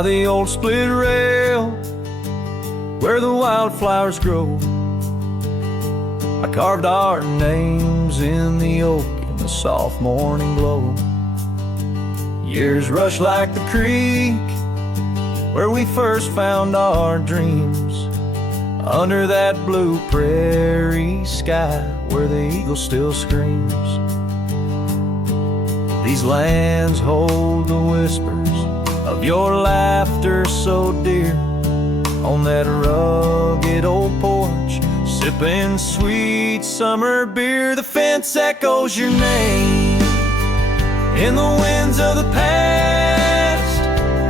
by the old split rail where the wildflowers grow. I carved our names in the oak in the soft morning glow. Years rush like the creek where we first found our dreams, under that blue prairie sky where the eagle still screams. These lands hold the whispers of your laughter so dear, on that rugged old porch, sipping sweet summer beer. The fence echoes your name in the winds of the past,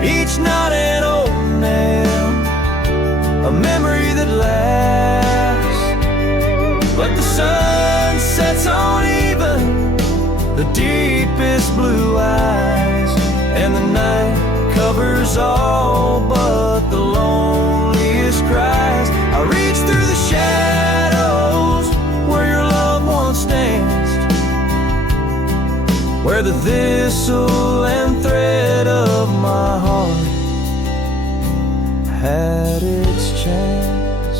each knot an old nail, a memory that lasts. But the sun sets on even the deepest blue eyes, and the night covers all but the loneliest cries. I reach through the shadows where your loved one danced, where the thistle and thread of my heart had its chance.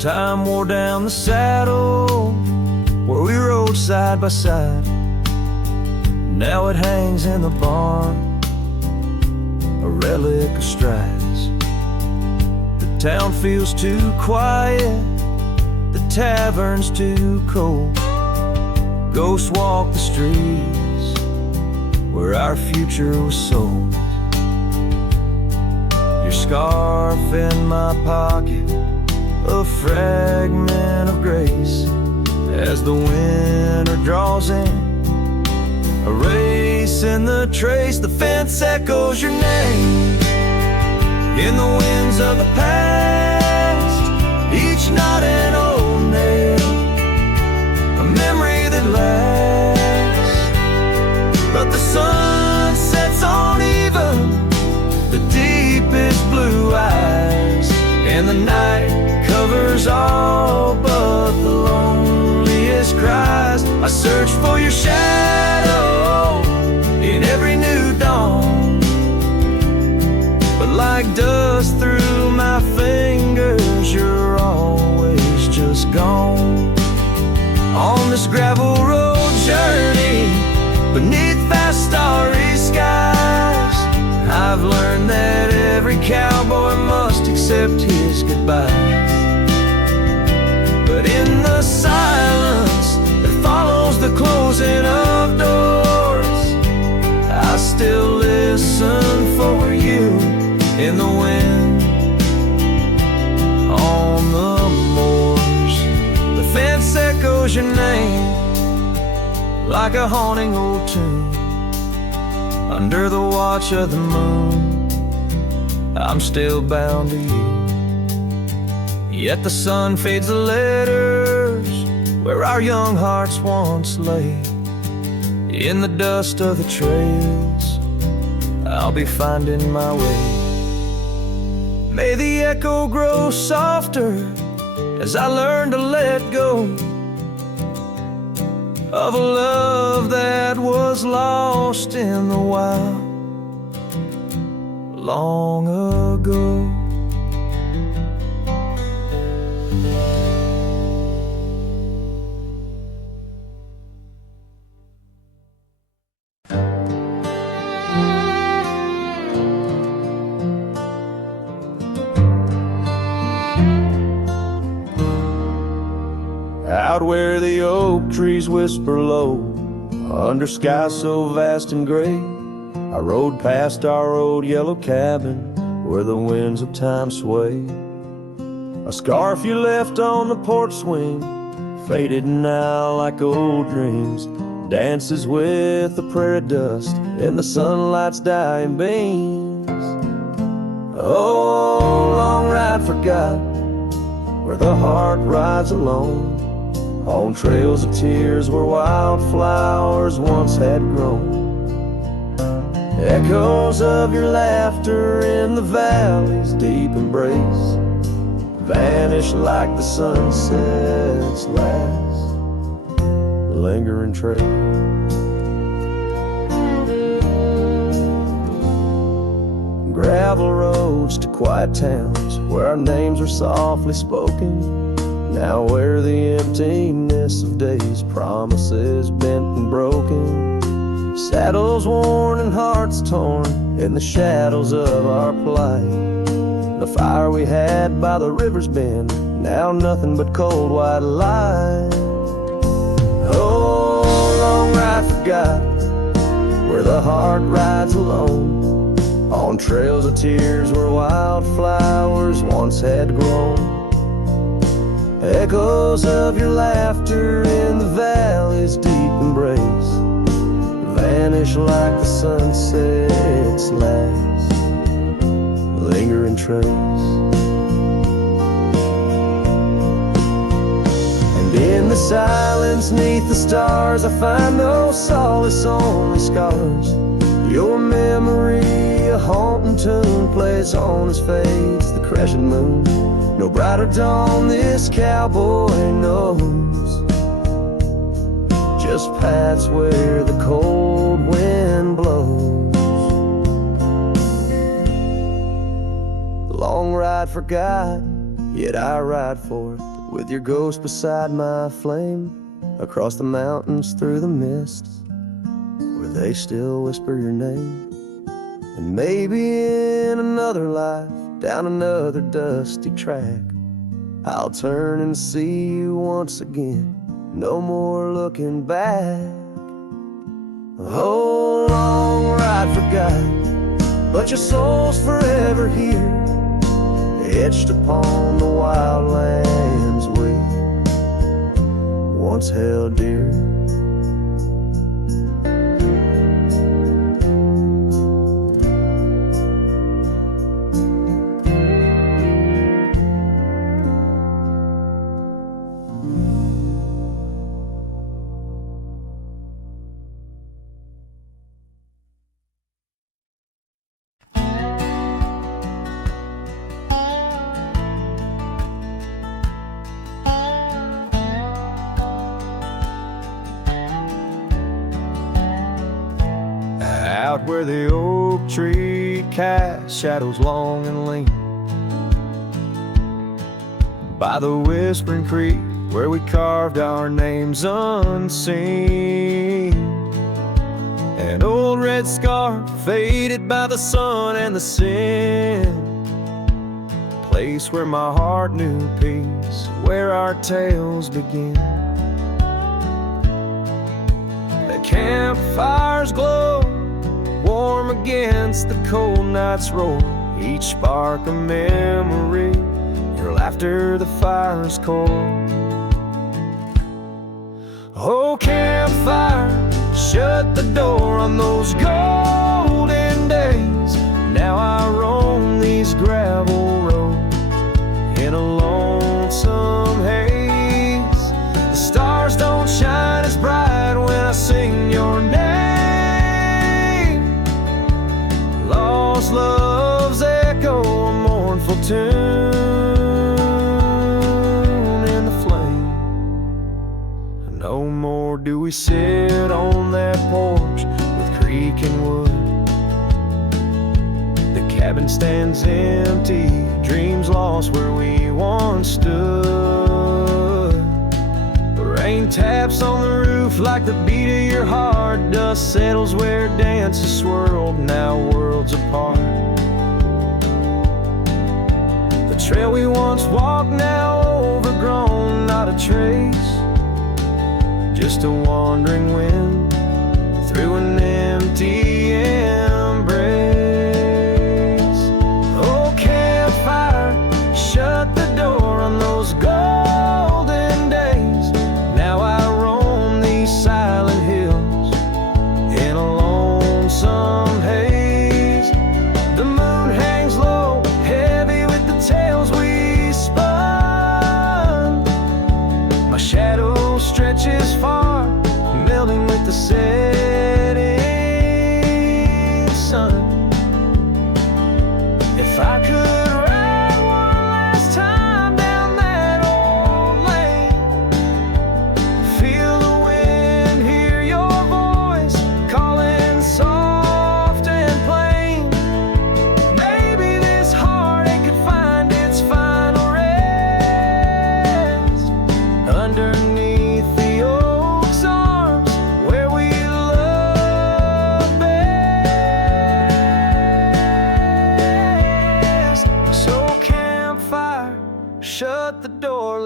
Time wore down the saddle where we rode side by side. Now it hangs in the barn, a relic of strides. The town feels too quiet, the tavern's too cold. Ghosts walk the streets where our future was sold. Your scarf in my pocket, a fragment of grace, as the winter draws in, a race in the trace. The fence echoes your name in the winds of the past, each knot an old nail, a memory that lasts. But the sun sets on even the deepest blue eyes, and the night covers all but the loneliest cries. I search for your shadow in every new dawn, but like dust through my fingers, you're always just gone. On this gravel road journey beneath vast starry skies, I've learned that every cowboy must accept his goodbyes. But in the silence that follows the closing of doors, I still listen for you in the wind on the moors. The fence echoes your name like a haunting old tune. Under the watch of the moon, I'm still bound to you. Yet the sun fades the letters where our young hearts once lay. In the dust of the trails, I'll be finding my way. May the echo grow softer as I learn to let go of a love that was lost in the wild long ago. Out where the oak trees whisper low, under skies so vast and gray, I rode past our old yellow cabin where the winds of time sway. A scarf you left on the porch swing, faded now like old dreams, dances with the prairie dust in the sunlight's dying beams. Oh, long ride forgot, where the heart rides alone, on trails of tears where wildflowers once had grown. Echoes of your laughter in the valley's deep embrace vanish like the sunset's last lingering trace. gravel roads to quiet towns where our names are softly spoken. Now where the emptiness of days, promises bent and broken, saddles worn and hearts torn in the shadows of our plight. The fire we had by the river's bend, now nothing but cold white light. Oh, long ride forgotten, where the heart rides alone, on trails of tears where wildflowers once had grown. Echoes of your laughter in the valley's deep embrace vanish like the sunset's last lingering trace. And in the silence neath the stars, I find no solace, only scars. Your memory, a haunting tune, plays on as fades the crescent moon. No brighter dawn this cowboy knows, just paths where the cold wind blows. The long ride forgot, yet I ride forth with your ghost beside my flame, across the mountains through the mists where they still whisper your name. And maybe in another life, down another dusty track, I'll turn and see you once again, no more looking back. Oh, long ride forgot, but your soul's forever here, etched upon the wild lands we once held dear. Out where the oak tree casts shadows long and lean, by the whispering creek where we carved our names unseen. An old red scarf faded by the sun and the sin, place where my heart knew peace, where our tales begin. The campfire's glow, warm against the cold night's roar, each spark a memory, your laughter the fire's core. Oh, campfire, shut the door on those golden days. Now I roam these gravel roads in a lonesome haze. The stars don't shine as bright when I sing your name. Lost love's echo, a mournful tune in the flame. No more do we sit on that porch with creek and wood. The cabin stands empty, dreams lost where we once stood. The rain taps on the roof like the beat of your heart. Dust settles where dances swirled, now worlds apart. The trail we once walked, now overgrown, not a trace, just a wandering wind through an empty embrace. Oh, campfire, shut the door on those golden days. Now I roam these silent hills in a lonesome haze. The moon hangs low, heavy with the tales we spun. My shadow stretches far, melting with the setting sun. If I could ride one last time down that old lane, feel the wind, hear your voice calling soft and plain. Maybe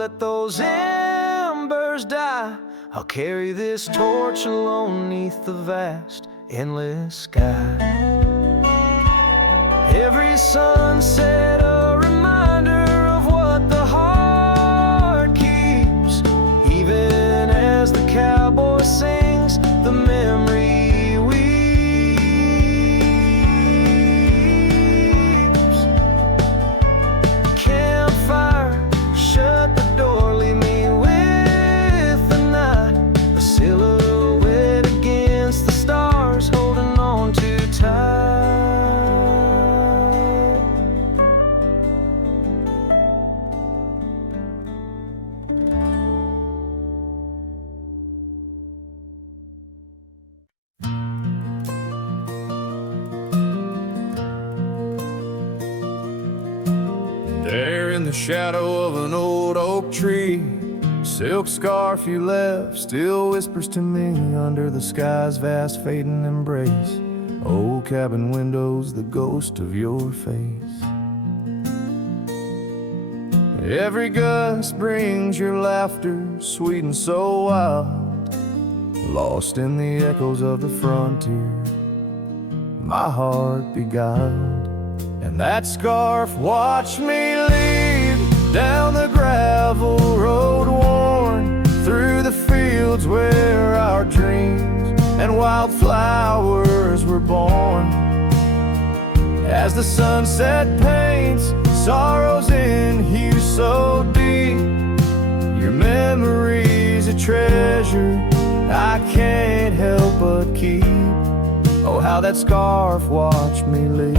let those embers die. I'll carry this torch alone 'neath the vast, endless sky. Every sunset a reminder of what the heart keeps. Even as the cowboy sings, the memory weeps. Campfire, shut the door, leave me with the night. A silhouette against the stars, holding on too tight. There in the shadow of an old oak tree, silk scarf you left still whispers to me under the sky's vast fading embrace. Old cabin windows, the ghost of your face. Every gust brings your laughter, sweet and so wild, lost in the echoes of the frontier, my heart beguiled. And that scarf watched me leave down the gravel road, worn through the fields where our dreams and wildflowers were born. As the sunset paints sorrows in hue so deep, your memory's a treasure I can't help but keep. Oh, how that scarf watched me leave,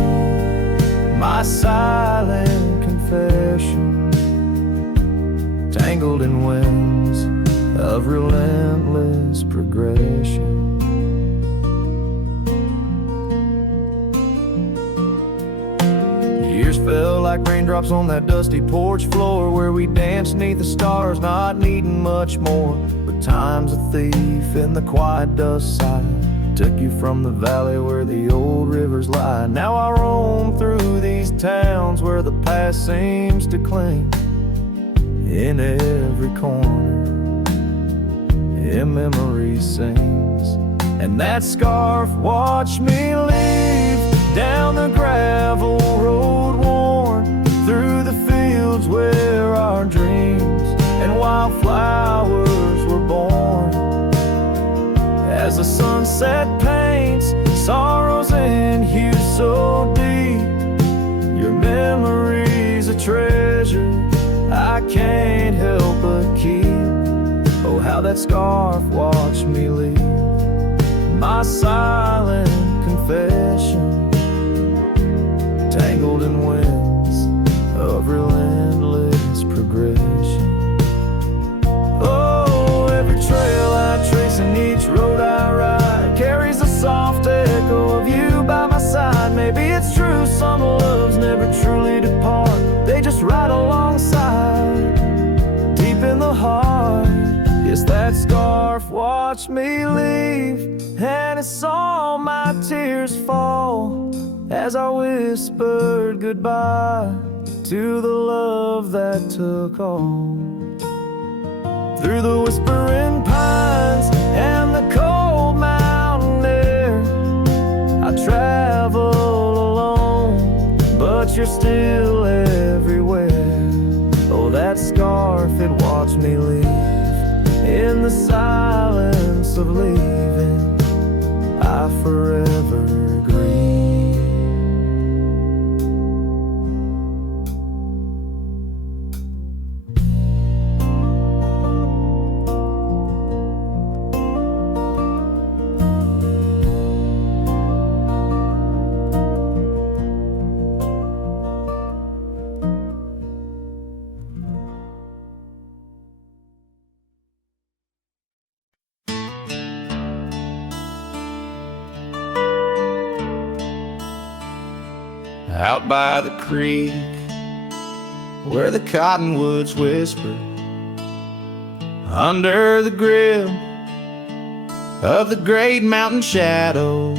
my silent confession, tangled in winds of relentless progression. Years fell like raindrops on that dusty porch floor, where we danced neath the stars, not needing much more. But time's a thief in the quiet dust side, took you from the valley where the old rivers lie. Now I roam through these towns where the past seems to cling. In every corner, in memory sings. And that scarf watched me leave down the gravel road, worn through the fields where our dreams and wildflowers were born. As the sunset paints sorrows in hue so deep, your memory's a treasure I can't help but keep. Oh, how that scarf watched me leave, my silent confession, tangled in winds of relentless progression. Oh, every trail I trace and each road I ride carries a soft echo of you by my side. Maybe it's true, some loves never truly depart, they just ride alongside, deep in the heart. Yes, that scarf watched me leave, and it saw my tears fall as I whispered goodbye to the love that took all. Through the whispering pines and the cold mountain air, I travel alone, but you're still everywhere. Oh, that scarf, it watched me leave in the silence of leaving, I forever grieve. Out by the creek, where the cottonwoods whisper, under the grill of the great mountain shadow,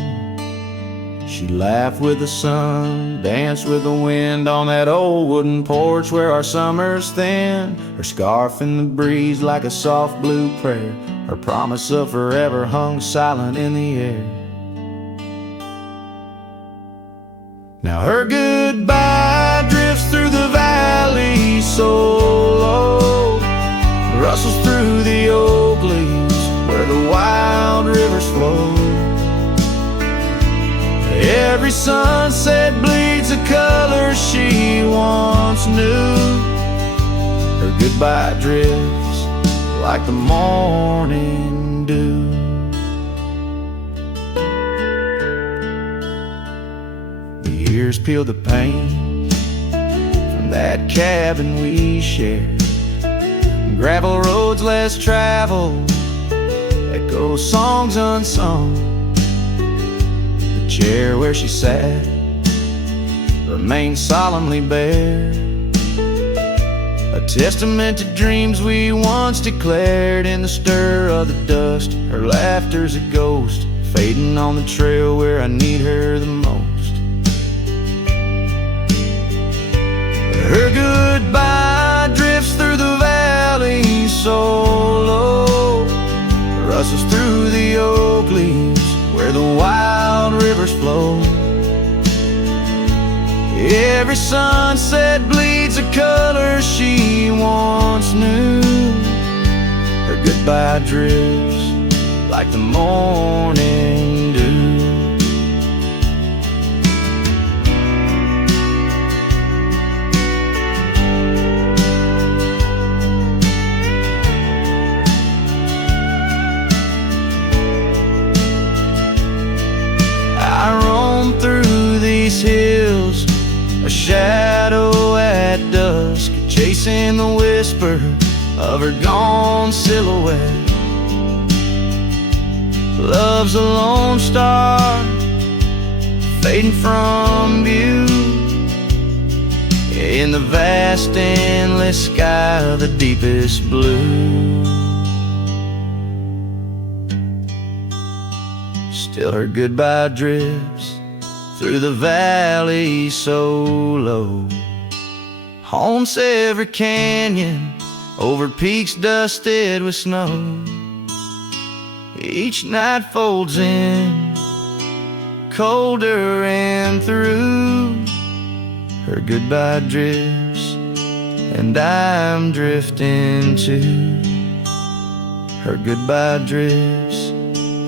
She'd laugh with the sun, dance with the wind on that old wooden porch where our summers thin. Her scarf in the breeze like a soft blue prayer. Her promise of forever hung silent in the air. Now her goodbye drifts through the valley so low, rustles through the oak leaves where the wild rivers flow. Every sunset bleeds a color she once knew. Her goodbye drifts like the morning dew. The years peel the paint from that cabin we shared. Gravel roads less traveled, echo songs unsung. The chair where she sat remained solemnly bare, a testament to dreams we once declared. In the stir of the dust, her laughter's a ghost, fading on the trail where I need her the most. Her goodbye drifts through the valley so low, rustles through the oak leaves where the wild rivers flow. Every sunset bleeds a color she once knew. Her goodbye drifts like the morning dew. I roam through these hills, a shadow at dusk, chasing the whisper of her gone silhouette. Love's a lone star, fading from view, in the vast endless sky of the deepest blue. Still her goodbye drifts through the valley so low, haunts every canyon, over peaks dusted with snow. Each night folds in, colder and through. Her goodbye drifts, and I'm drifting too. Her goodbye drifts,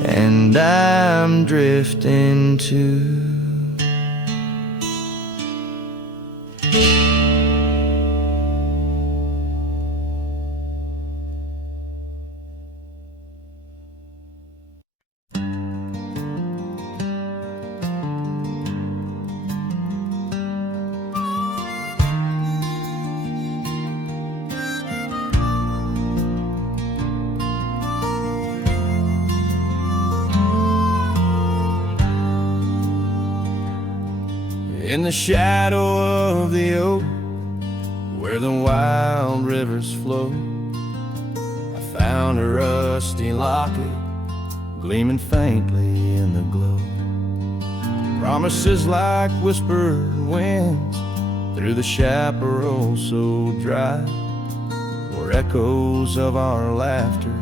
and I'm drifting too. In the shadow of the oak, where the wild rivers flow, I found a rusty locket, gleaming faintly in the glow. Promises like whispered winds through the chaparral so dry, where echoes of our laughter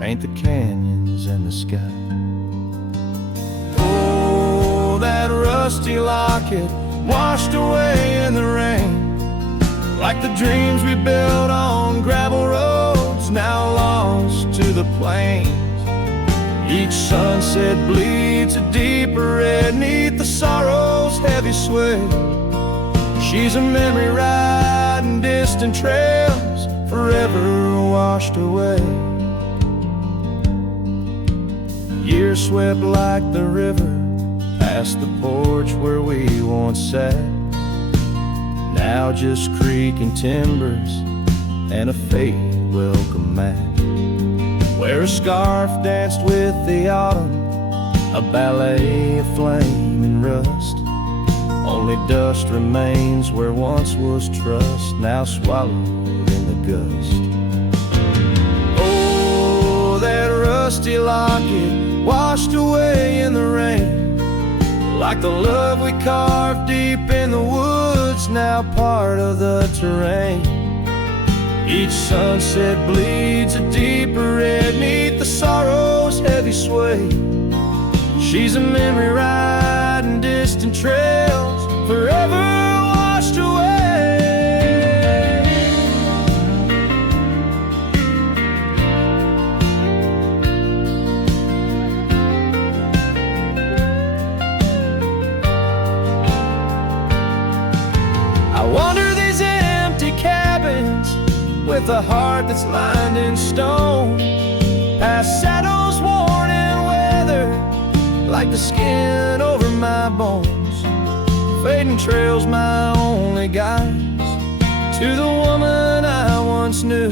paint the canyons and the sky. That rusty locket washed away in the rain, like the dreams we built on gravel roads now lost to the plains. Each sunset bleeds a deeper red neath the sorrow's heavy sway. She's a memory riding distant trails, forever washed away. Years swept like the river past the porch where we once sat, now just creaking timbers and a faded welcome mat, where a scarf danced with the autumn, a ballet of flame and rust. Only dust remains where once was trust, now swallowed in the gust. Oh, that rusty locket washed away in the rain, like the love we carved deep in the woods, now part of the terrain. Each sunset bleeds a deeper red neath the sorrow's heavy sway. She's a memory riding distant trails, forever washed away. I wander these empty cabins with a heart that's lined in stone, past shadows worn and weathered like the skin over my bones. Fading trails my only guides to the woman I once knew.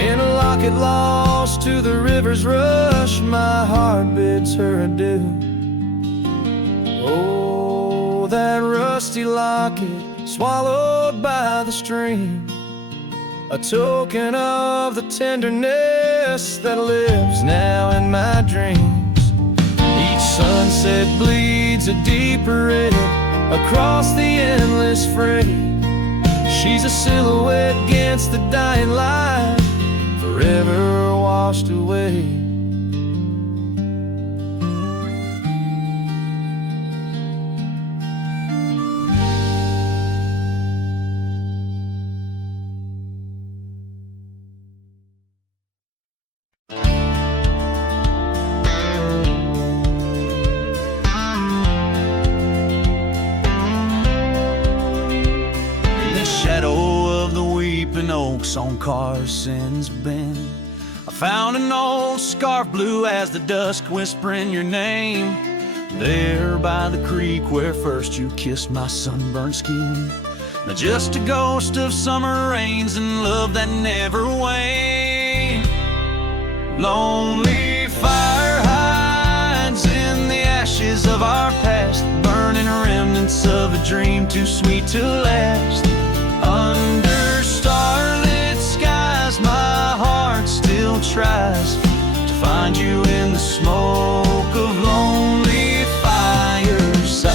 In a locket lost to the river's rush, my heart bids her adieu. Oh, that rusty locket swallowed by the stream, a token of the tenderness that lives now in my dreams. Each sunset bleeds a deeper red across the endless fray. She's a silhouette against the dying light, forever washed away. Oaks on Carson's Bend, I found an old scarf blue as the dusk whispering your name. There by the creek where first you kissed my sunburned skin, now just a ghost of summer rains and love that never waned. Lonely fire hides in the ashes of our past, burning remnants of a dream too sweet to last. Under starlit skies, my heart still tries to find you in the smoke of lonely firesides.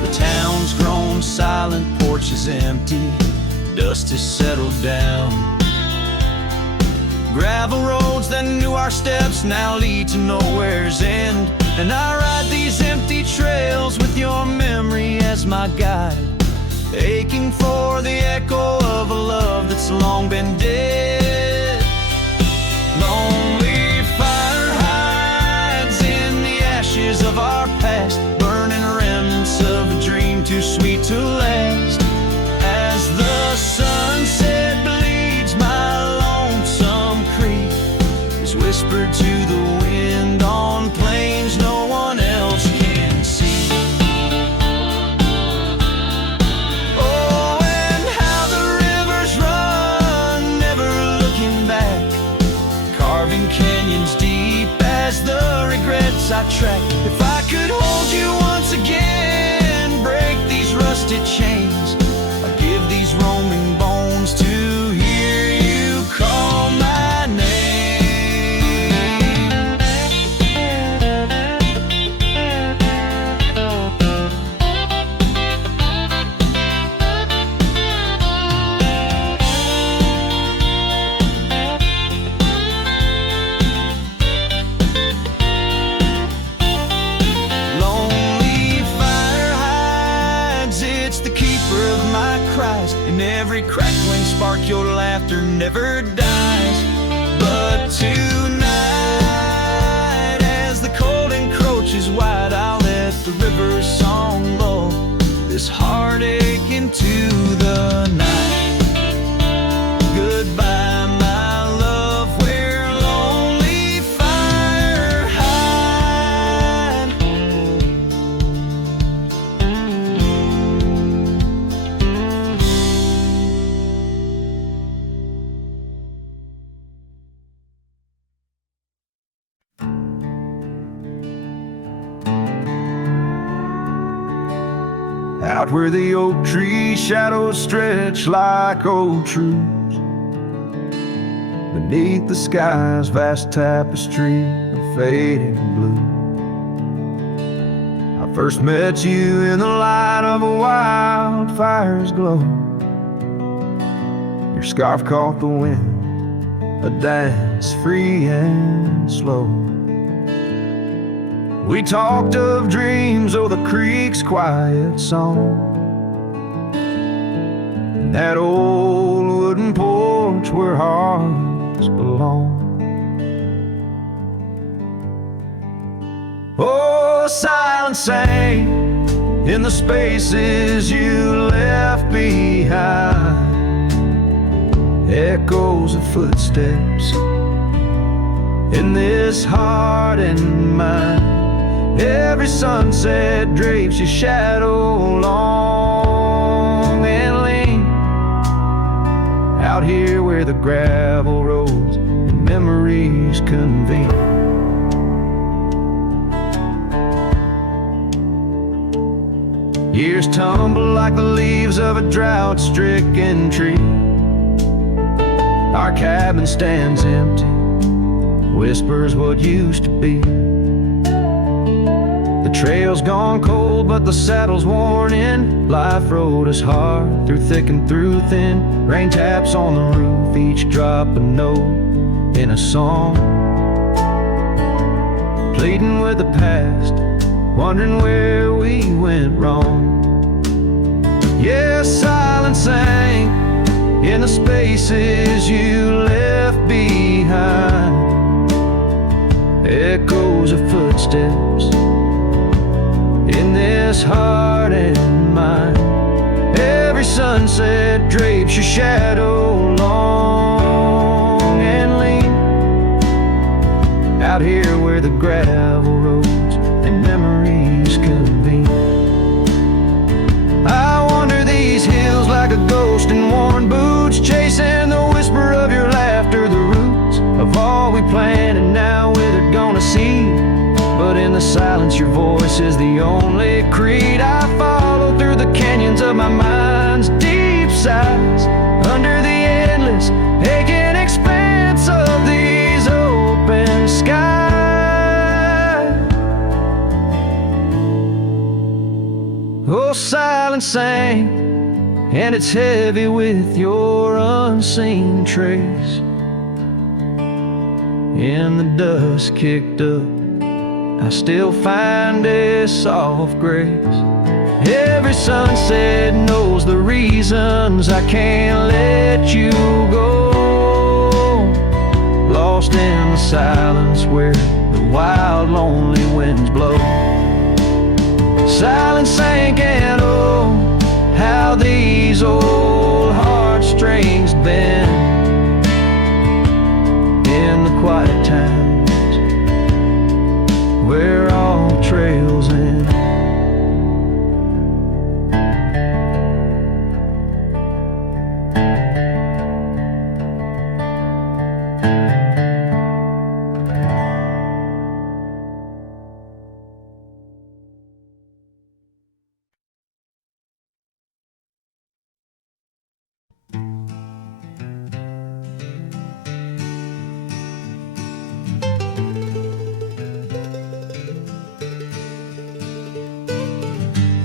The town's grown silent, porch is empty, dust has settled down. Gravel roads that knew our steps now lead to nowhere's end, and I ride these empty trails with your memory as my guide, aching for the echo of a love that's long been dead. Lonely fire hides in the ashes of our past, burning remnants of a dream too sweet to last. As the sunset bleeds, my lonesome creek is whispered to the wind on plains no one else can see. Oh, and how the rivers run, never looking back, carving canyons deep as the regrets I track. If I could hold you once again, break these rusted chains, I'd give these roaming bones to hear you call my name. In every crackling spark, your laughter never dies. But tonight, as the cold encroaches wide, I'll let the river's song lull this heartache into the night. Goodbye, my love, where lonely fire hide. Out where the oak tree shadows stretch like old truths, beneath the sky's vast tapestry faded blue. I first met you in the light of a wildfire's glow. Your scarf caught the wind, a dance free and slow. We talked of dreams, oh, the creek's quiet song, and that old wooden porch where hearts belong. Oh, silence sang in the spaces you left behind, echoes of footsteps in this heart and mind. Every sunset drapes your shadow long and lean, out here where the gravel roads and memories convene. Years tumble like the leaves of a drought-stricken tree. Our cabin stands empty, whispers what used to be. The trail's gone cold, but the saddle's worn in. Life rode us hard, through thick and through thin. Rain taps on the roof, each drop a note in a song. Pleading with the past, wondering where we went wrong. Yeah, silence sang in the spaces you left behind, echoes of footsteps in this heart and mind. Every sunset drapes your shadow long and lean, out here where the gravel roads and memories convene. I wander these hills like a ghost in worn boots, chasing the whisper of your laughter, the roots of all we planned and now withered gonna see. But in the silence your voice is the only creed I follow through the canyons of my mind's deep sighs, under the endless aching expanse of these open skies. Oh, silence sang, and it's heavy with your unseen trace. In the dust kicked up, I still find a soft grace. Every sunset knows the reasons I can't let you go. Lost in the silence where the wild, lonely winds blow. Silence sank and oh, how these old heartstrings bend in the quiet times where all trails end.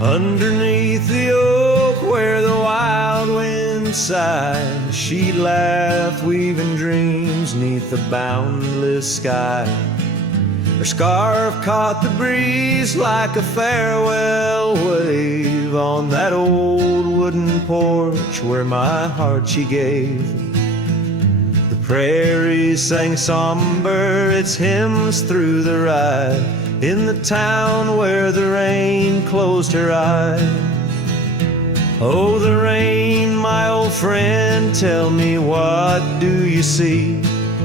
Underneath the oak where the wild wind sighed, she'd laugh, weaving dreams neath the boundless sky. Her scarf caught the breeze like a farewell wave on that old wooden porch where my heart she gave. The prairies sang somber its hymns through the ride, in the town where the rain closed her eyes. Oh, the rain, my old friend, tell me what do you see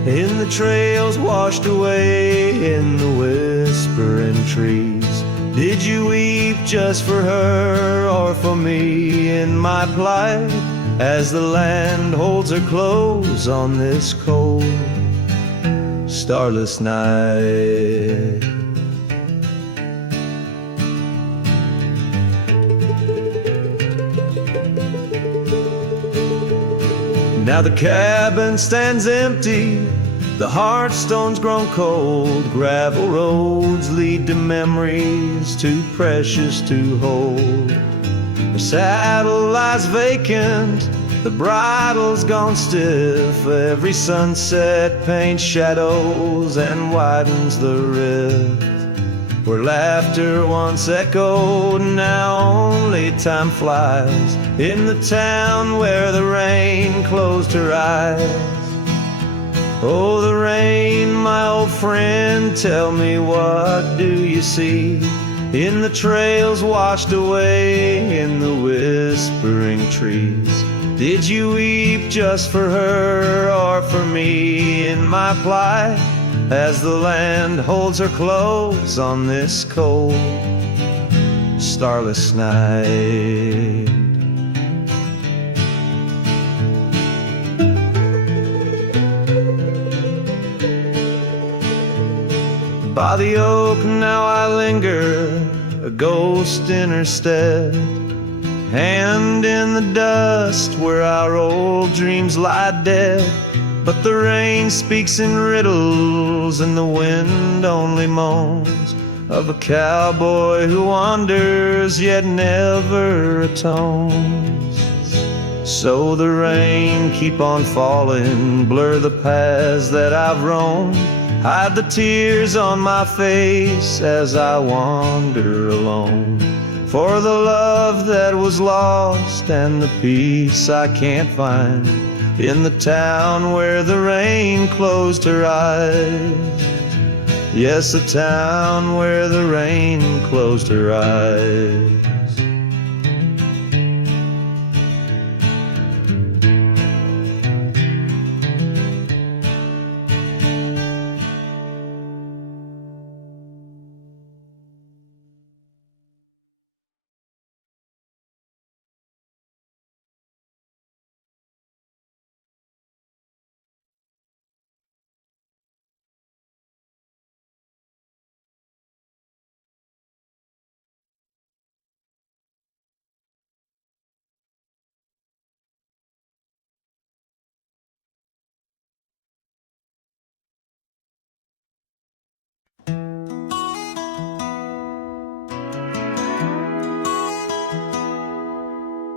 in the trails washed away in the whispering trees? Did you weep just for her or for me in my plight, as the land holds her close on this cold, starless night? Now the cabin stands empty, The heartstone's grown cold, gravel roads lead to memories too precious to hold. The saddle lies vacant, the bridle's gone stiff. Every sunset paints shadows and widens the rift. Where laughter once echoed, now only time flies. In the town where the rain closed her eyes. Oh, the rain, my old friend, tell me, what do you see? In the trails washed away, in the whispering trees. Did you weep just for her or for me in my plight? As the land holds her close on this cold, starless night. By the oak now I linger, a ghost in her stead. Hand in the dust where our old dreams lie dead. But the rain speaks in riddles and the wind only moans of a cowboy who wanders yet never atones. So the rain keep on falling, blur the paths that I've roamed, hide the tears on my face as I wander alone. For the love that was lost and the peace I can't find in the town where the rain closed her eyes. Yes, the town where the rain closed her eyes.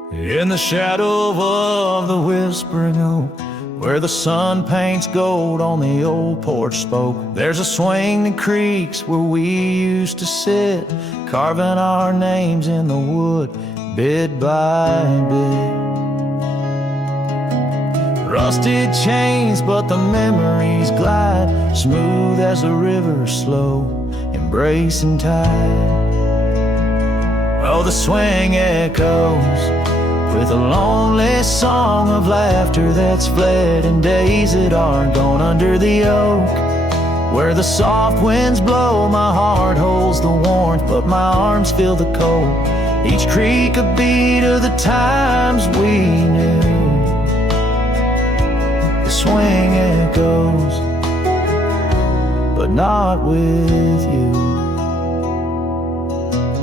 In the shadow of the whispering oak, where the sun paints gold on the old porch spoke, there's a swing that creaks where we used to sit, carving our names in the wood, bit by bit. Rusted chains, but the memories glide, smooth as a river, slow, embracing tide. Oh, the swing echoes with a lonely song of laughter that's fled, and days that aren't gone under the oak. Where the soft winds blow, my heart holds the warmth, but my arms feel the cold. Each creak a beat of the times we knew. The swing echoes, but not with you.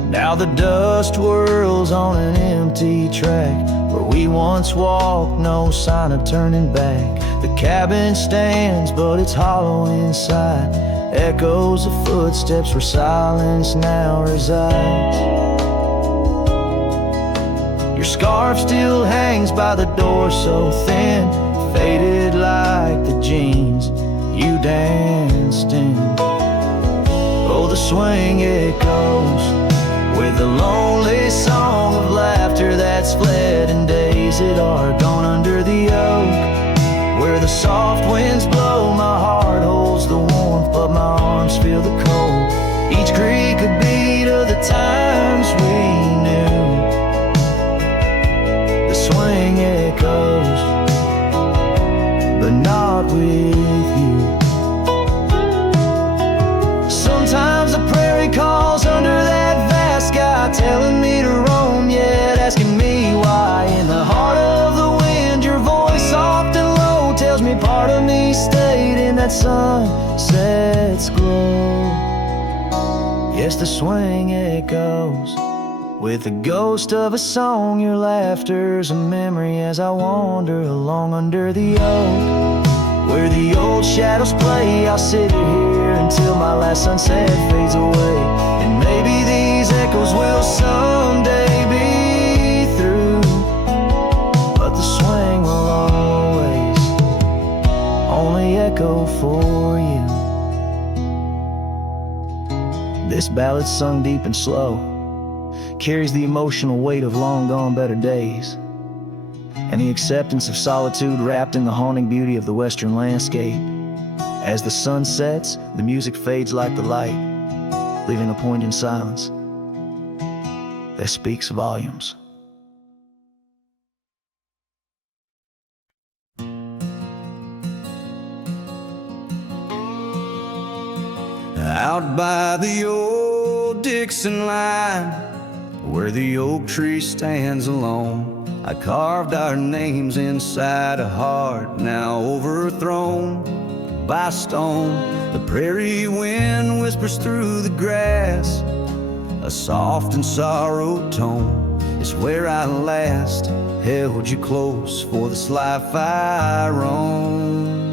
Now the dust whirls on an empty track where we once walked, no sign of turning back. The cabin stands, but it's hollow inside, echoes of footsteps where silence now resides. Your scarf still hangs by the door, so thin, faded like the jeans you danced in. Oh, the swing echoes with a lonely song of laughter that's fled, and days that are gone under the oak. Where the soft winds blow, my heart holds the warmth, but my arms feel the cold. Each creak a beat of the times we knew. The swing echoes, but not with you. Sometimes the prairie calls under that vast sky, telling me to roam, yet asking me why. In the heart of the wind, your voice soft and low tells me part of me stayed in that sunset's glow. Yes, the swing echoes with the ghost of a song. Your laughter's a memory as I wander along under the oak. where the old shadows play. I'll sit here until my last sunset fades away, and maybe these echoes will someday be through, but the swing will always only echo for you. This ballad's sung deep and slow, carries the emotional weight of long gone better days, and the acceptance of solitude wrapped in the haunting beauty of the western landscape. As the sun sets, the music fades like the light, leaving a poignant silence that speaks volumes. Out by the old Dixon line, where the oak tree stands alone, I carved our names inside a heart now overthrown by stone. The prairie wind whispers through the grass, a soft and sorrowed tone. It's where I last held you close for this life I roam.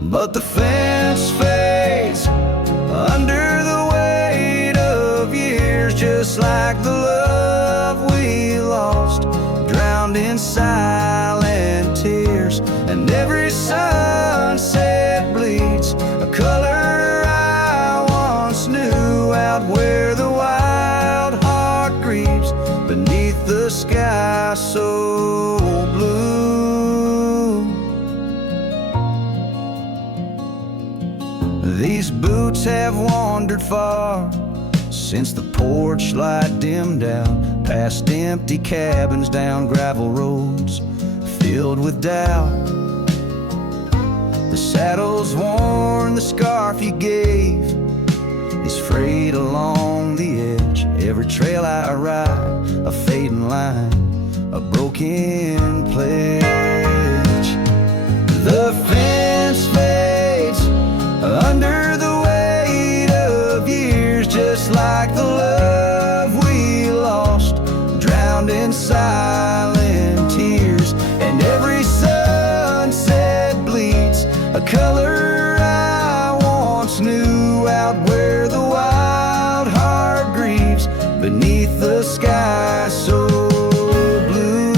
But the fence fades under the weight of years, just like the love we lost, drowned in silent tears. And every sunset bleeds a color I once knew, out where the wild heart grieves beneath the sky so blue. These boots have wandered far since the porch light dimmed out, past empty cabins, down gravel roads filled with doubt. The saddle's worn, the scarf you gave is frayed along the edge. Every trail I ride, a fading line, a broken pledge. The fence fades under the weight of years, just like the love we lost, drowned in silent tears. And every sunset bleeds a color I once knew, out where the wild heart grieves beneath the sky so blue.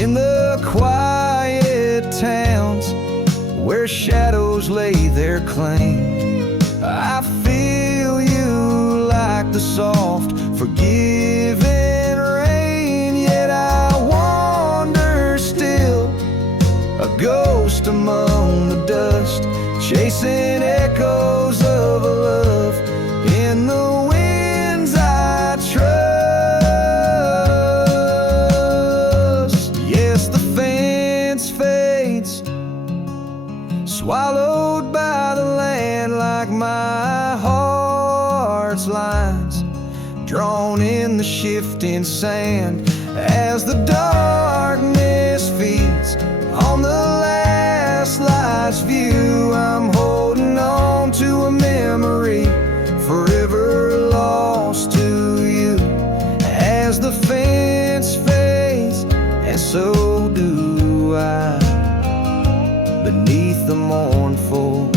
In the quiet towns where shadows lay their claim, I feel you like the soft, forgiving rain. Yet I wander still, a ghost among the dust, chasing echoes of a love in the winds I trust. Yes, the fence fades, swallowed by the land, like my heart's lines, drawn in the shifting sand. As the darkness feeds on the last light's view, I'm holding on to a memory forever lost to you. As the fence fades, and so do I, beneath the mournful,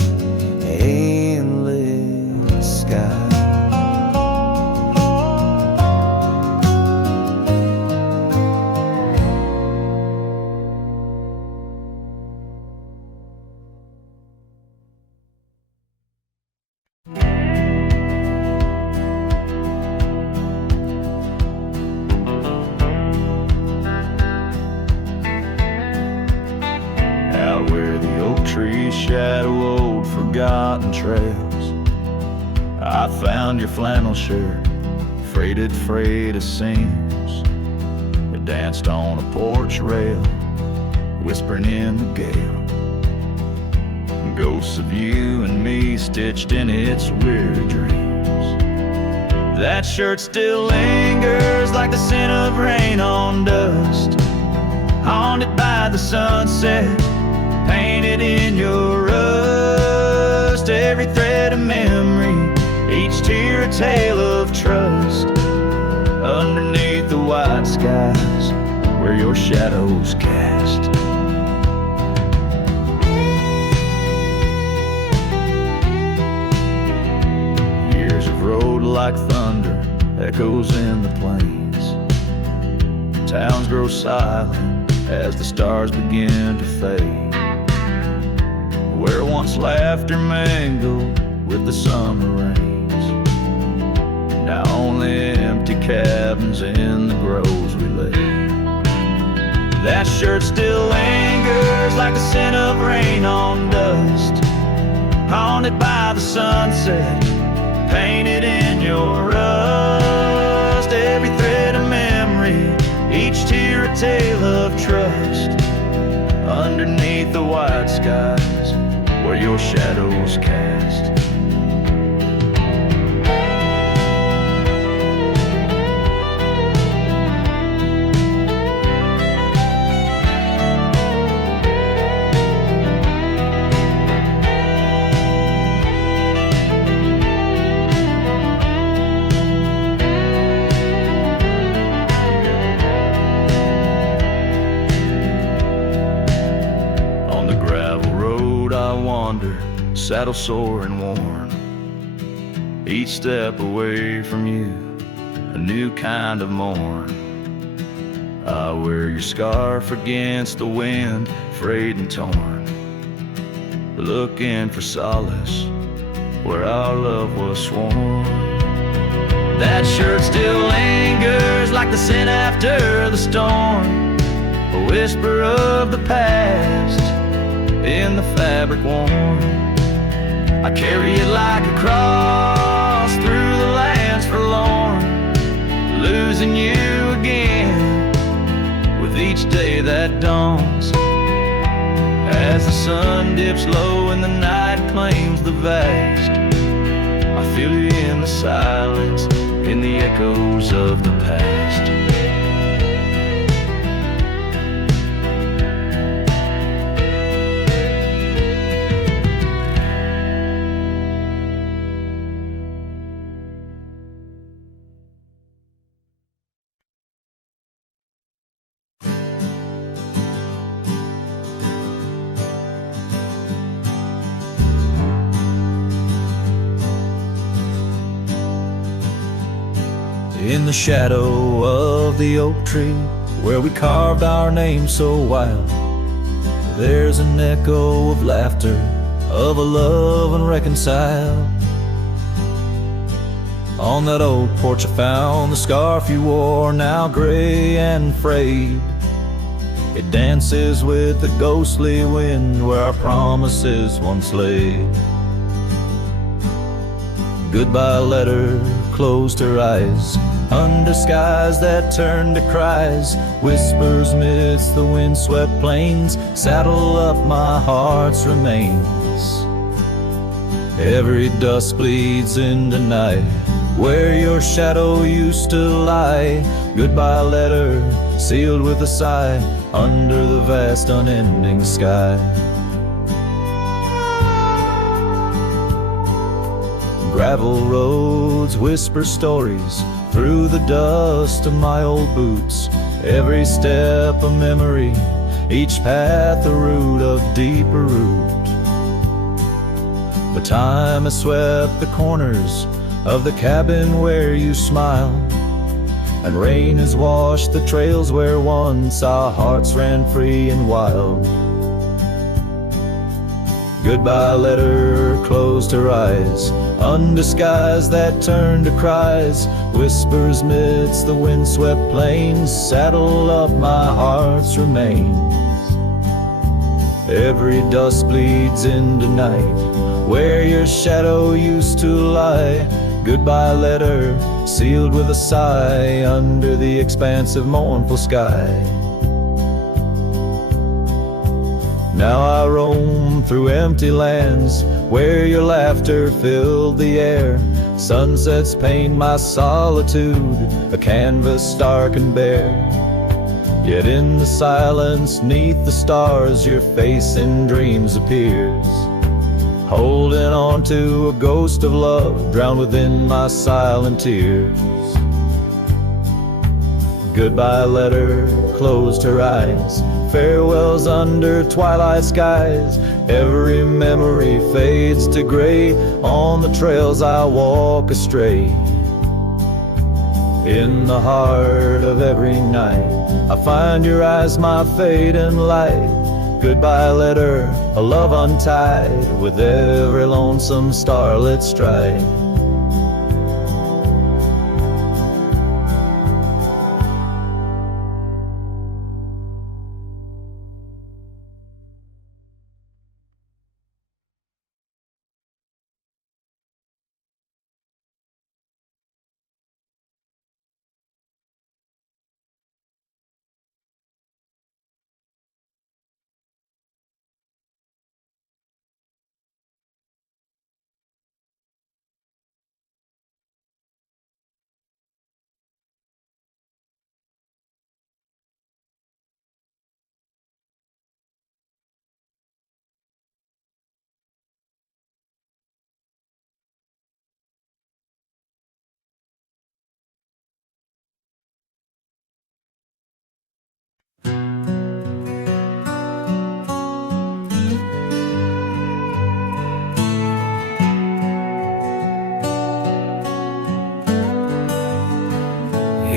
endless sky. Out where the oak trees shadow old forgotten trails, I found your flannel shirt, frayed of seams. It danced on a porch rail, whispering in the gale. Ghosts of you and me stitched in its weird dreams. That shirt still lingers like the scent of rain on dust, haunted by the sunset, painted in your rust. Every thread of memory, each tear a tale of trust, underneath the white skies where where your shadow's cast. Years of road like thunder echoes in the plains. Towns grow silent as the stars begin to fade. Where once laughter mingled with the summer rains, now only empty cabins in the groves we lay. That shirt still lingers like the scent of rain on dust, haunted by the sunset, painted in your rust. Every thread of memory, each tear a tale of trust, underneath the white skies where your shadow's cast. Saddle sore and worn, each step away from you, a new kind of morn. I wear your scarf against the wind, frayed and torn, looking for solace where our love was sworn. That shirt still lingers like the scent after the storm, a whisper of the past in the fabric worn. I carry it like a cross through the lands forlorn, losing you again with each day that dawns. As the sun dips low and the night claims the vast, I feel you in the silence, in the echoes of the past. In the shadow of the oak tree, where we carved our name so wild, there's an echo of laughter, of a love unreconciled. On that old porch I found the scarf you wore, now gray and frayed. It dances with the ghostly wind where our promises once lay. Goodbye letter closed her eyes, under skies that turned to cries, whispers midst the windswept plains, saddle up my heart's remains. Every dusk bleeds into night, where your shadow used to lie. Goodbye letter sealed with a sigh, under the vast unending sky. Gravel roads whisper stories through the dust of my old boots, every step a memory, each path a root of deeper root. But time has swept the corners of the cabin where you smiled, and rain has washed the trails where once our hearts ran free and wild. Goodbye letter closed her eyes, under skies that turned to cries, whispers midst the windswept plains, saddle up my heart's remains. Every dusk bleeds into night, where your shadow used to lie. Goodbye letter sealed with a sigh, under the expansive mournful sky. Now I roam through empty lands, where your laughter filled the air. Sunsets paint my solitude, a canvas stark and bare. Yet in the silence, neath the stars, your face in dreams appears, holding on to a ghost of love drowned within my silent tears. goodbye letter closed her eyes. Farewells under twilight skies. Every memory fades to gray. On the trails I walk astray. In the heart of every night, I find your eyes, my fading light. Goodbye letter, a love untied, with every lonesome starlit stride.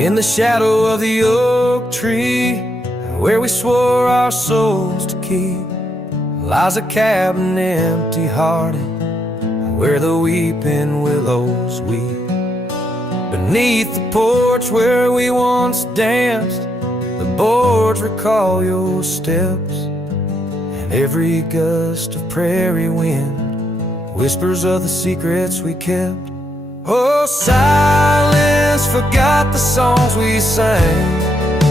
In the shadow of the oak tree, where we swore our souls to keep, lies a cabin empty-hearted, where the weeping willows weep. Beneath the porch where we once danced, the boards recall your steps, and every gust of prairie wind whispers of the secrets we kept. Oh, silence forgot the songs we sang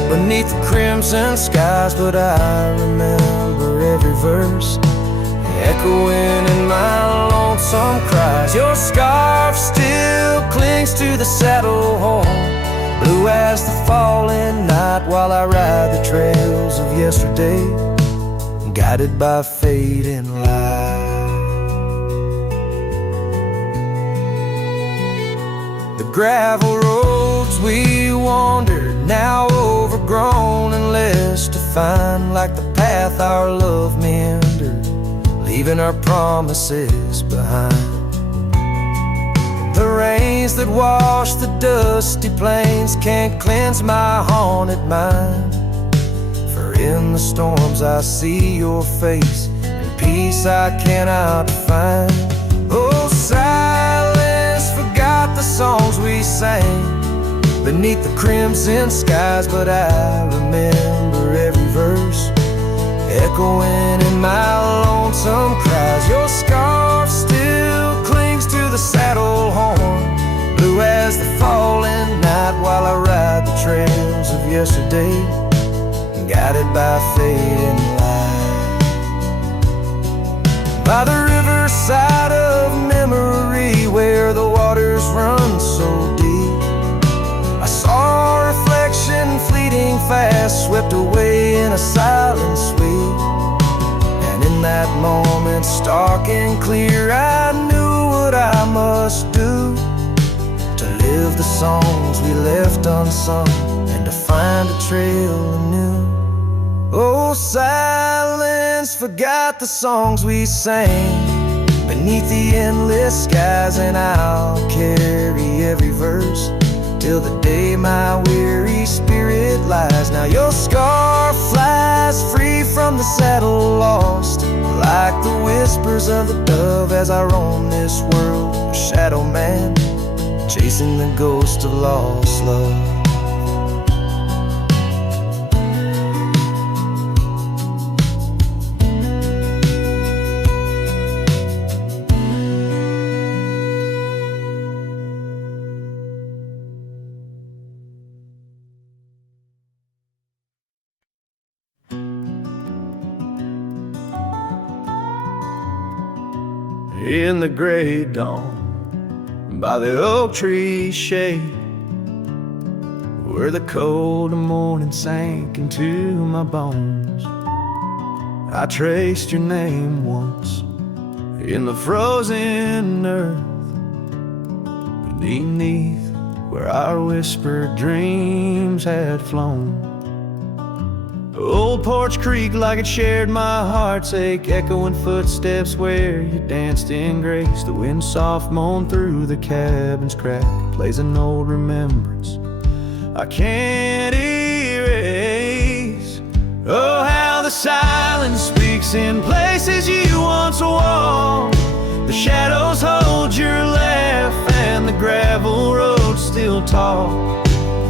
beneath the crimson skies, but I remember every verse echoing in my lonesome cries. Your scarf still clings to the saddle horn, blue as the falling night, while I ride the trails of yesterday, guided by fading light. The gravel roads we wandered, now overgrown and less defined, like the path our love meandered, leaving our promises behind. The rains that wash the dusty plains can't cleanse my haunted mind, for in the storms I see your face, and peace I cannot find. Oh, silence forgot the songs we sang beneath the crimson skies, but I remember every verse echoing in my lonesome cries. Your scarf still clings to the saddle horn, blue as the falling night, while I ride the trails of yesterday, guided by fading light. By the riverside of memory, where the waters run so deep, I saw a reflection fleeting fast, swept away in a silent sweep. And in that moment, stark and clear, I knew what I must do to live the songs we left unsung, and to find a trail anew. Oh, silence forgot the songs we sang beneath the endless skies, and I'll carry every verse till the day my weary spirit lies. Now your scarf flies free from the saddle, lost like the whispers of the dove, as I roam this world, a shadow man, chasing the ghost of lost love. In the gray dawn, by the oak tree shade, where the cold morning sank into my bones, I traced your name once in the frozen earth, beneath where our whispered dreams had flown. Old Porch Creek like it shared my heart's ache, echoing footsteps where you danced in grace. The wind soft moaned through the cabin's crack, plays an old remembrance I can't erase. Oh, how the silence speaks in places you once walked. The shadows hold your laugh and the gravel road still talk.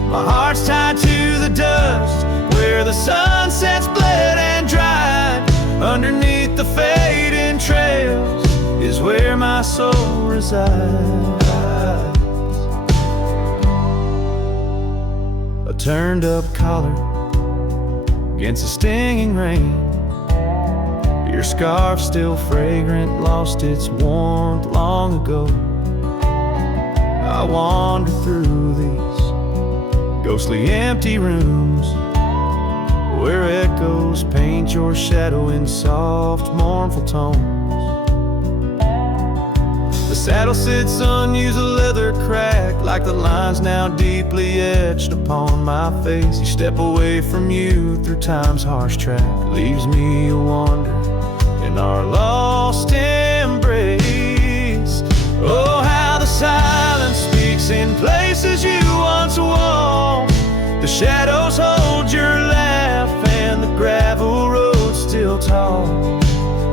My heart's tied to the dust where the sunsets bled and dried. Underneath the fading trails is where my soul resides. A turned up collar against the stinging rain. Your scarf still fragrant, lost its warmth long ago. I wander through these ghostly empty rooms where echoes paint your shadow in soft, mournful tones. The saddle sits unused, a leather crack, like the lines now deeply etched upon my face. You step away from you through time's harsh track, leaves me a wander in our lost embrace. Oh, how the silence speaks in places you once walked. The shadows hold your laugh and the gravel road still tall.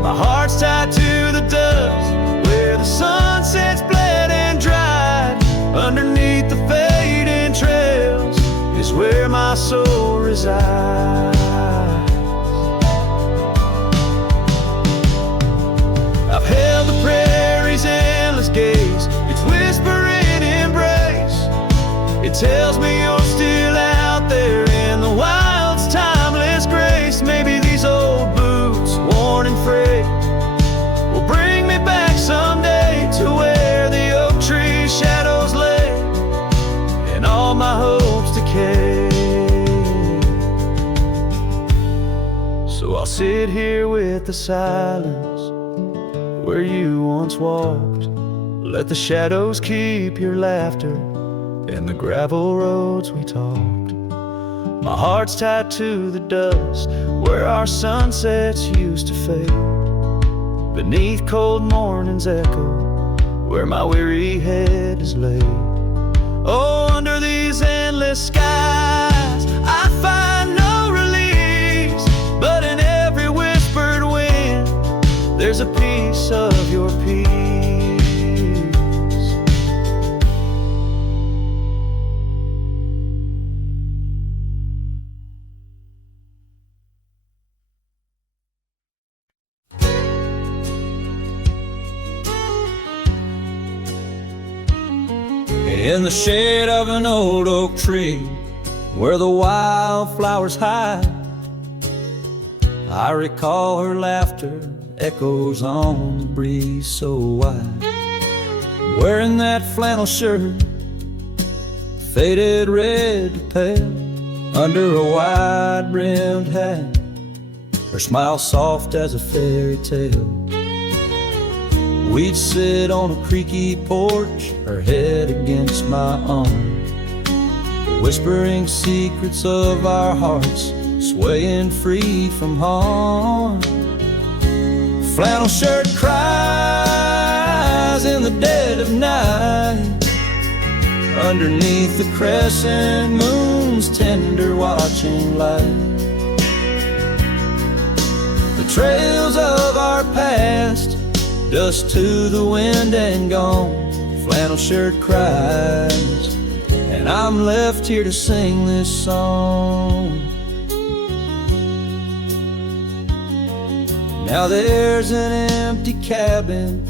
My heart's tied to the dust where the sunsets bled and dried. Underneath the fading trails is where my soul resides. I've held the prairie's endless gaze, its whispering embrace. It tells me you're still out there in the wild's timeless grace. Maybe these old boots, worn and frayed, will bring me back someday to where the oak tree shadows lay and all my hopes decay. So I'll sit here with the silence where you once walked. Let the shadows keep your laughter and the gravel roads we talked. My heart's tied to the dust where our sunsets used to fade. Beneath cold morning's echo where my weary head is laid. Oh, under these endless skies I find no release, but in every whispered wind there's a piece of your peace. In the shade of an old oak tree where the wildflowers hide, I recall her laughter echoes on the breeze so wide. Wearing that flannel shirt, faded red to pale, under a wide-brimmed hat, her smile soft as a fairy tale. We'd sit on a creaky porch, her head against my arm, whispering secrets of our hearts, swaying free from harm. Flannel shirt cries in the dead of night, underneath the crescent moon's tender watching light. The trails of our past, dust to the wind and gone. Flannel shirt cries, and I'm left here to sing this song. Now there's an empty cabin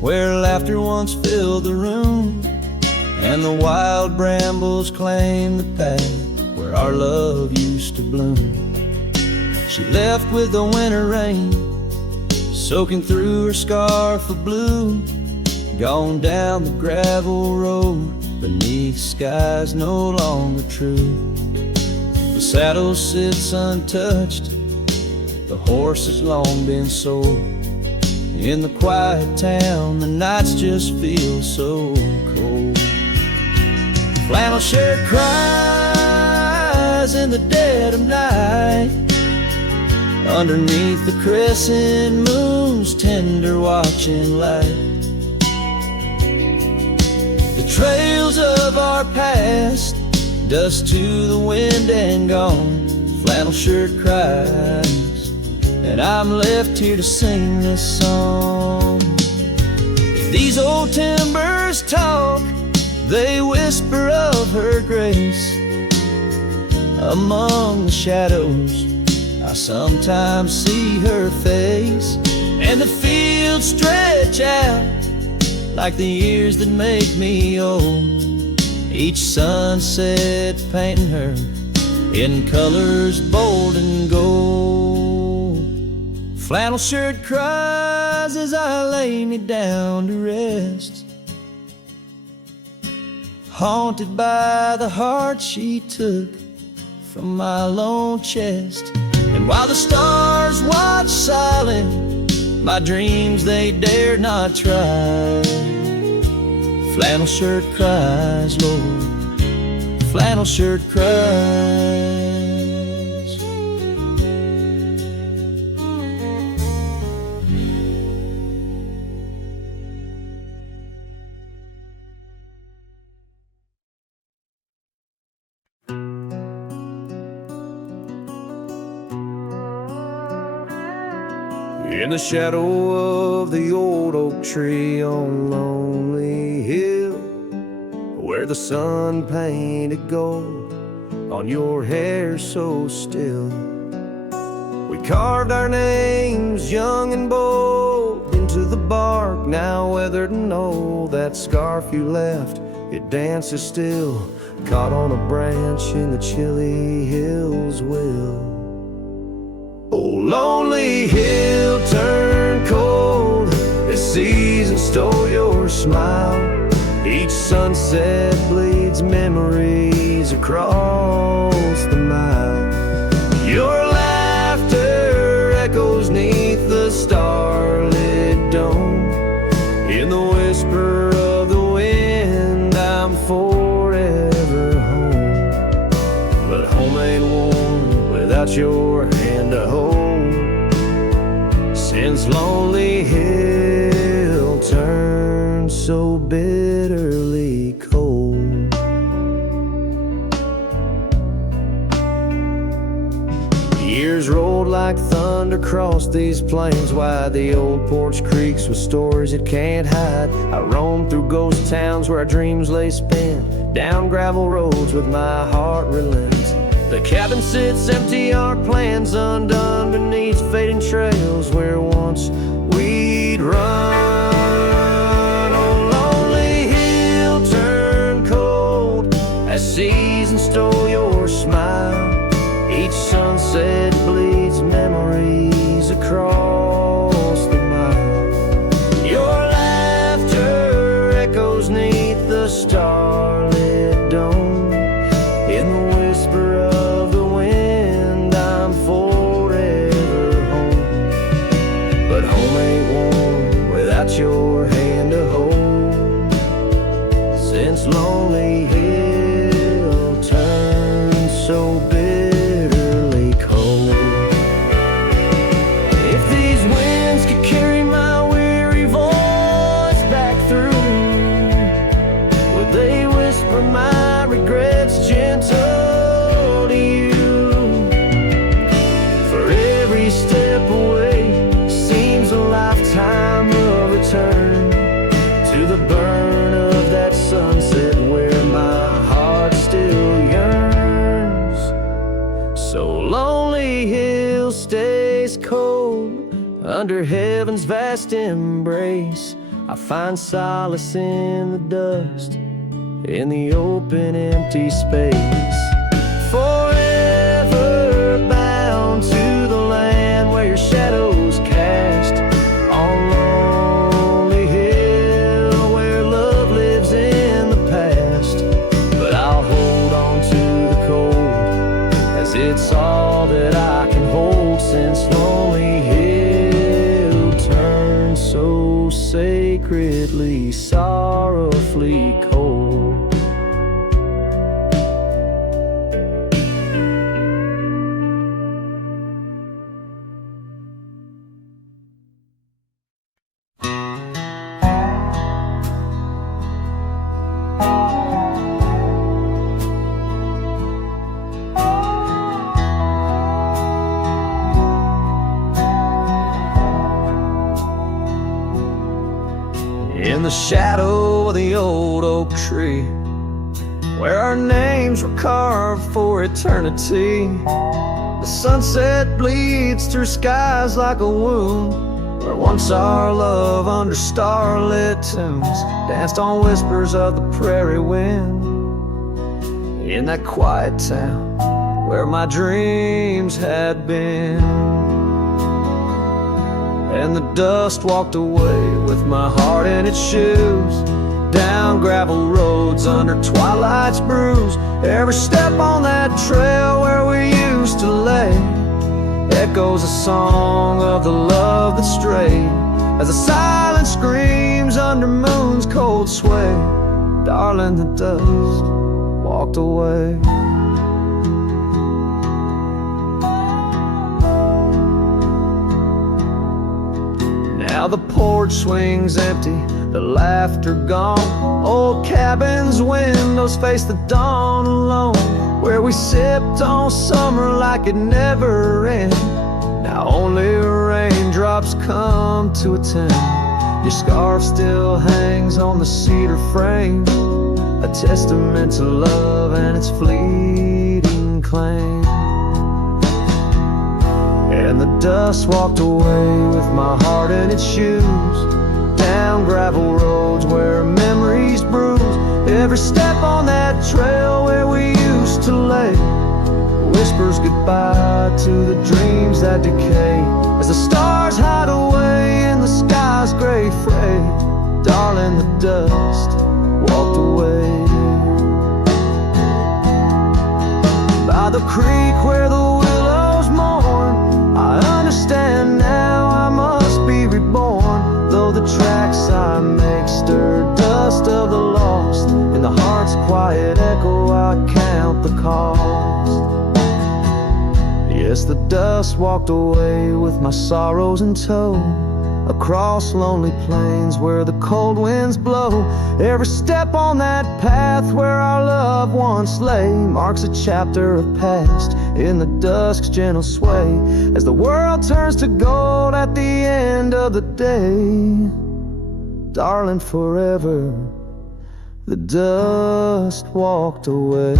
where laughter once filled the room, and the wild brambles claim the path where our love used to bloom. She left with the winter rain soaking through her scarf of blue, gone down the gravel road beneath skies no longer true. The saddle sits untouched, the horse has long been sold. In the quiet town, the nights just feel so cold. Flannel shirt cries in the dead of night, underneath the crescent moon's tender watching light. The trails of our past, dust to the wind and gone. Flannel shirt cries, and I'm left here to sing this song. If these old timbers talk, they whisper of her grace. Among the shadows, I sometimes see her face, and the fields stretch out like the years that make me old. Each sunset painting her in colors bold and gold. Flannel shirt cries as I lay me down to rest, haunted by the heart she took from my lone chest. And while the stars watch silent, my dreams they dare not try. Flannel shirt cries, Lord, flannel shirt cries. In the shadow of the old oak tree on Lonely Hill, where the sun painted gold on your hair so still, we carved our names young and bold into the bark, now weathered and old. That scarf you left, it dances still, caught on a branch in the chilly hills will. Oh, lonely hill turned cold, this season stole your smile. Each sunset bleeds memories across the mile. Your laughter echoes neath the starlit dome. In the whisper of the wind, I'm forever home. But home ain't warm without your hand to hold, since Lonely Hill turned so bitterly cold. Years rolled like thunder across these plains, wide the old porch creeks with stories it can't hide. I roamed through ghost towns where our dreams lay spent, down gravel roads with my heart relents. The cabin sits empty, our plans undone beneath fading trails where once we'd run. Oh, lonely hill turned cold as season stole your smile. Each sunset bleeds memories across the mile. Your laughter echoes neath the starlit dome. In the whisper of the wind, I'm forever home. But home ain't warm without your hand to hold, since Lonely Hill turned so bitterly cold. If these winds could carry my weary voice back through, would they whisper my regrets gentle to you? For every step away seems a lifetime of return to the burn of that sunset where my heart still yearns. So Lonely Hill stays cold under heaven's vast embrace. I find solace in the dust, in the open empty space. Forever bound to the land where your shadows cast on Lonely Hill, where love lives in the past. But I'll hold on to the cold, as it's all that I can hold, since Lonely Hill turned so sacredly, sorrowfully cold. shadow of the old oak tree, where our names were carved for eternity. The sunset bleeds through skies like a wound, where once our love under starlit tunes danced on whispers of the prairie wind. In that quiet town where my dreams had been, and the dust walked away with my heart in its shoes, down gravel roads under twilight's bruise. Every step on that trail where we used to lay echoes a song of the love that strayed, as the silence screams under moon's cold sway. Darling, the dust walked away. Now the porch swings empty, the laughter gone. Old cabins' windows face the dawn alone, where we sipped on summer like it never ended. Now only raindrops come to attend. Your scarf still hangs on the cedar frame, a testament to love and its fleeting claim. And the dust walked away with my heart in its shoes, down gravel roads where memories bruise. Every step on that trail where we used to lay whispers goodbye to the dreams that decay, as the stars hide away in the sky's gray fray. Darling, the dust walked away. By the creek where the willows mourn, I understand now I must be reborn. Though the tracks I make stir dust of the lost, in the heart's quiet echo I count the cost. Yes, the dust walked away with my sorrows in tow, across lonely plains where the cold winds blow. Every step on that path where our love once lay marks a chapter of past in the dusk's gentle sway, as the world turns to gold at the end of the day. Darling, forever the dust walked away.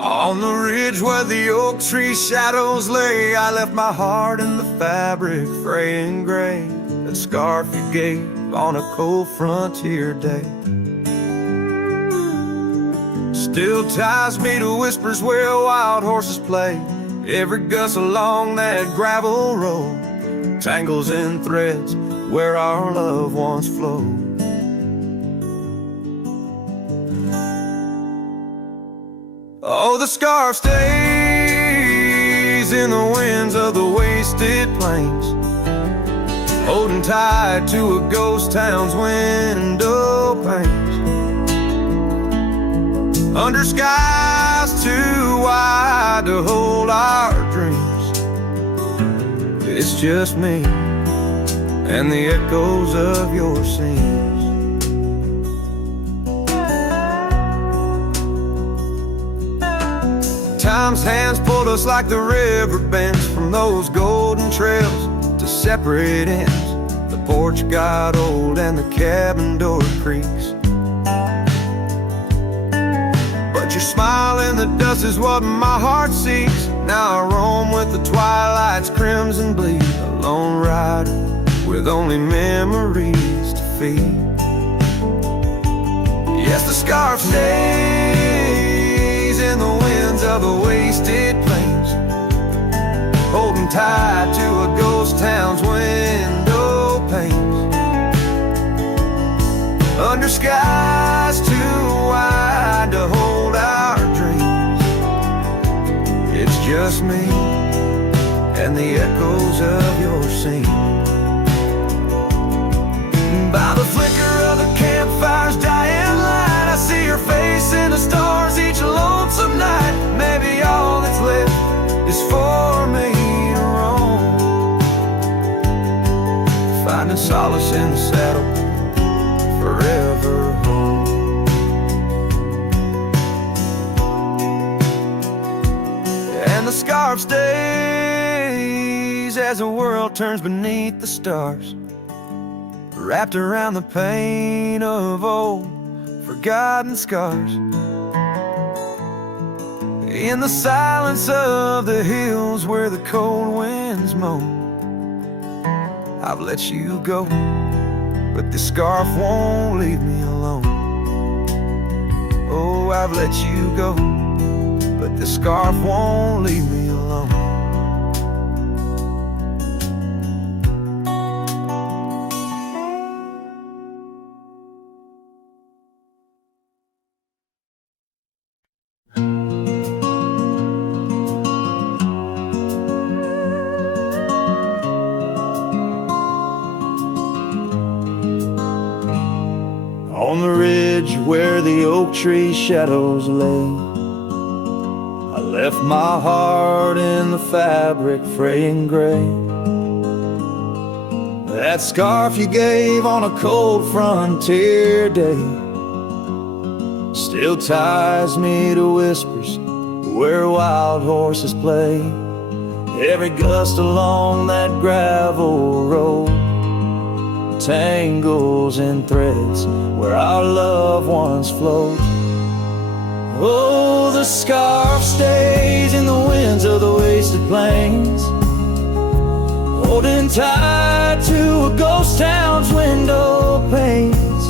On the ridge where the oak tree shadows lay, I left my heart in the fabric, fray and gray, that scarf you gave on a cold frontier day. Still ties me to whispers where wild horses play. Every gust along that gravel road tangles in threads where our love once flowed. Oh, the scarf stays in the winds of the wasted plains, holding tight to a ghost town's window panes, under skies too wide to hold our dreams. It's just me and the echoes of your scenes. Time's hands pulled us like the river bends, from those golden trails to separate ends. The porch got old and the cabin door creaks, but your smile in the dust is what my heart seeks. Now I roam with the twilight's crimson bleed, a lone rider with only memories to feed. Yes, the scarf stays in the winds of the wasted plains, holding tight to a ghost town's window panes, under skies too wide to hold our dreams. It's just me and the echoes of your scene. By the flicker of the campfire's dying light, I see your face solace in the saddle, forever home. And the scarf stays as the world turns beneath the stars, wrapped around the pain of old forgotten scars. In the silence of the hills where the cold winds moan, I've let you go, but this scarf won't leave me alone. Oh, I've let you go, but this scarf won't leave me alone. On the ridge where the oak tree shadows lay, I left my heart in the fabric fraying gray. That scarf you gave on a cold frontier day still ties me to whispers where wild horses play. Every gust along that gravel road tangles in threads where our loved ones float. Oh, the scarf stays in the winds of the wasted plains, holding tight to a ghost town's window panes,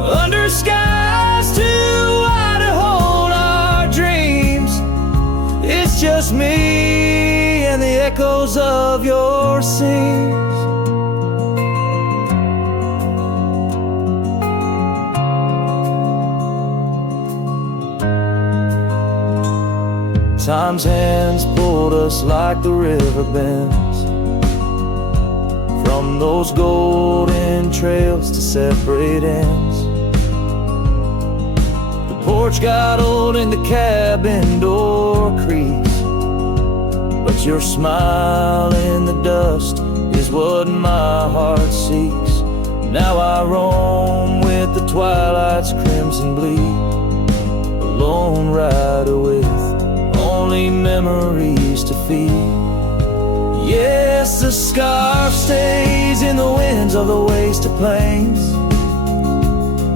under skies too wide to hold our dreams. It's just me and the echoes of your scenes. Time's hands pulled us like the river bends, from those golden trails to separate ends. The porch got old and the cabin door creaks, but your smile in the dust is what my heart seeks. Now I roam with the twilight's crimson bleed, a lone rider with only memories to feed. Yes, the scarf stays in the winds of the wasted plains,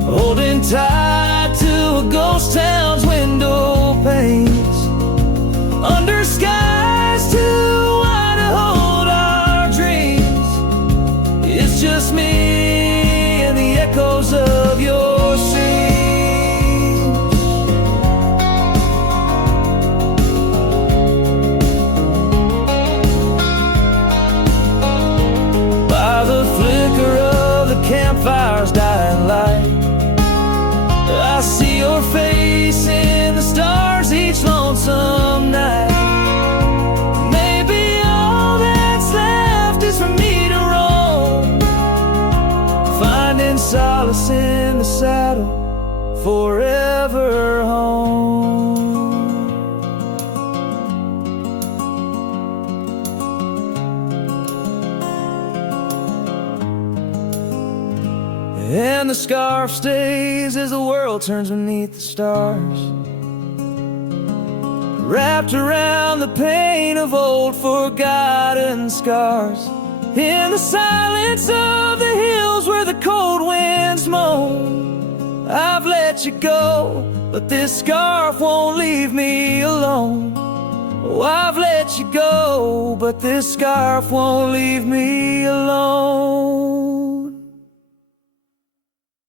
holding tight to a ghost town's window panes, under skies too wide to hold our dreams. It's just me and the echoes of your scenes. Campfire's dying light, I see your face in the stars each lonesome night. Maybe all that's left is for me to roam, finding solace in the saddle, forever home. And the scarf stays as the world turns beneath the stars, wrapped around the pain of old forgotten scars. In the silence of the hills where the cold winds moan, I've let you go, but this scarf won't leave me alone. Oh, I've let you go, but this scarf won't leave me alone.